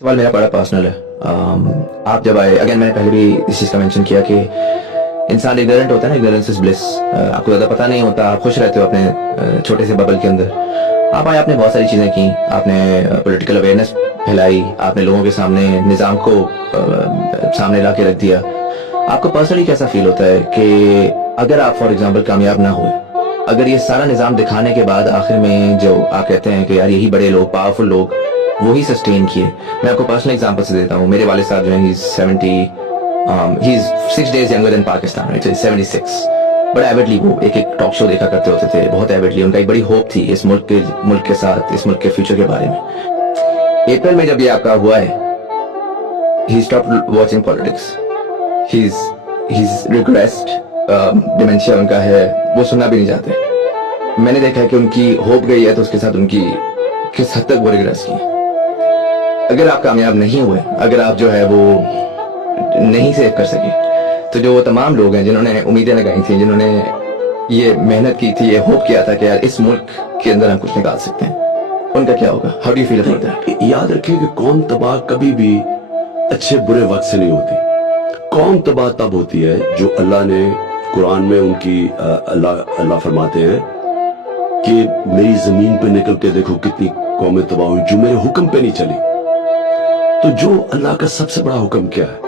सवाल मेरा बड़ा पर्सनल है। आप जब आए, अगेन मैंने पहले भी इस चीज़ का मेंशन किया कि इंसान इग्नोरेंट होता है ना, इग्नोरेंस इज ब्लिस। आपको ज़्यादा पता नहीं होता, आप खुश रहते हो अपने छोटे से बबल के अंदर। आप आए, आपने बहुत सारी चीज़ें की, आपने पॉलिटिकल अवेयरनेस फैलाई, आपने लोगों के सामने निज़ाम को सामने ला के रख दिया। आपको पर्सनली कैसा फील होता है कि अगर आप फॉर एग्जाम्पल कामयाब ना हुए, अगर ये सारा निज़ाम दिखाने के बाद आखिर में जो आप कहते हैं कि यार यही बड़े लोग, पावरफुल लोग, वही सस्टेन किए। मैं आपको पर्सनल एग्जांपल से देता हूँ। मेरे वाले साहब जो हैं, he is 6 days younger than Pakistan, right? So he's 76. बड़ा एविडली वो एक टॉक शो देखा करते होते थे, बहुत एविडली। उनका एक बड़ी होप थी इस मुल्क के साथ, इस मुल्क के फ्यूचर के बारे में। अप्रैल में जब ये आपका हुआ है, he stopped watching politics. He's regressed. Dementia उनका है, वो सुनना भी नहीं चाहते। मैंने देखा है कि उनकी होप गई है, तो उसके साथ उनकी किस हद तक वो रिग्रेस की। अगर आप कामयाब नहीं हुए, अगर आप जो है वो नहीं सेव कर सके, तो जो वो तमाम लोग हैं जिन्होंने उम्मीदें लगाई थी, जिन्होंने ये मेहनत की थी, ये होप किया था कि यार इस मुल्क के अंदर हम कुछ निकाल सकते हैं, उनका क्या होगा? How do you feel about that? याद रखें कि कौम तबाह कभी भी अच्छे बुरे वक्त से नहीं होती। कौम तबाह तब होती है जो अल्लाह ने कुरान में उनकी अल्लाह फरमाते हैं कि मेरी जमीन पे निकल के देखो कितनी कौमें तबाह हुई जो मेरे हुक्म पे नहीं चली। तो जो अल्लाह का सबसे बड़ा हुक्म क्या है?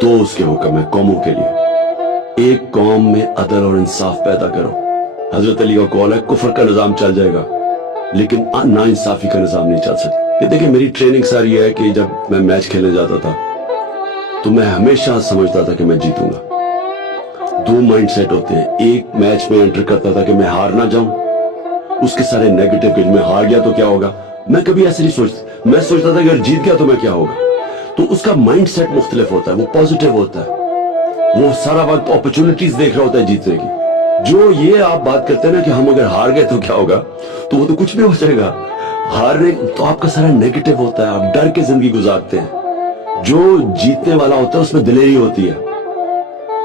दो उसके हुक्म है कौमों के लिए। एक कौम में अदल और इंसाफ पैदा करो। हजरत अली का कौल है, कुफर का निजाम चल जाएगा लेकिन ना इंसाफी का निजाम नहीं चल सकता। ये देखिए, मेरी ट्रेनिंग सारी है कि जब मैं मैच खेलने जाता था तो मैं हमेशा समझता था कि मैं जीतूंगा। दो माइंड सेट होते हैं। एक मैच में एंटर करता था कि मैं हार ना जाऊं, उसके सारे नेगेटिव कि मैं हार गया तो क्या होगा। मैं कभी ऐसे नहीं सोचता, मैं सोचता था कि अगर जीत गया तो मैं क्या होगा। तो उसका माइंड सेट मुख्तलिफ होता है, वो पॉजिटिव होता है, वो सारा वक्त अपॉर्चुनिटीज देख रहा होता है जीतने की। जो ये आप बात करते हैं ना कि हम अगर हार गए तो क्या होगा, तो वो तो कुछ भी हो जाएगा। हारने तो आपका सारा नेगेटिव होता है, आप डर के जिंदगी गुजारते हैं। जो जीतने वाला होता है उसमें दिलेरी होती है,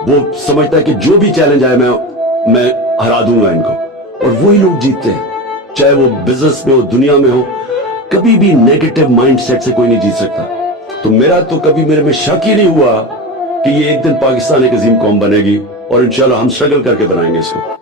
वो समझता है कि जो भी चैलेंज आए मैं हरा दूंगा इनको, और वही लोग जीतते हैं। चाहे वो बिजनेस में हो, दुनिया में हो, कभी भी नेगेटिव माइंडसेट से कोई नहीं जीत सकता। तो मेरा तो कभी मेरे में शक ही नहीं हुआ कि ये एक दिन पाकिस्तान एक अजीम कौम बनेगी, और इंशाल्लाह हम स्ट्रगल करके बनाएंगे इसको।